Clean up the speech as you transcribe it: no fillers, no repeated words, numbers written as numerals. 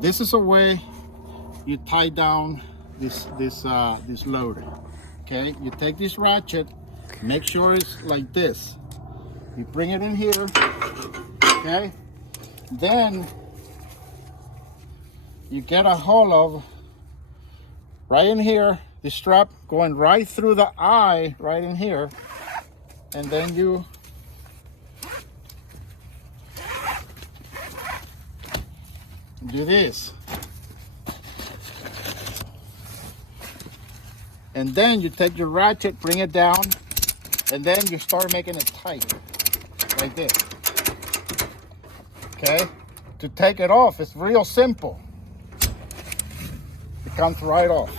This is a way you tie down this load. Okay, you take this ratchet, make sure it's like this. You bring it in here, okay? Then you get a hold of right in here, the strap going right through the eye, right in here, and then you do this. And then you take your ratchet, bring it down, and then you start making it tight, like this. Okay? To take it off, it's real simple. It comes right off.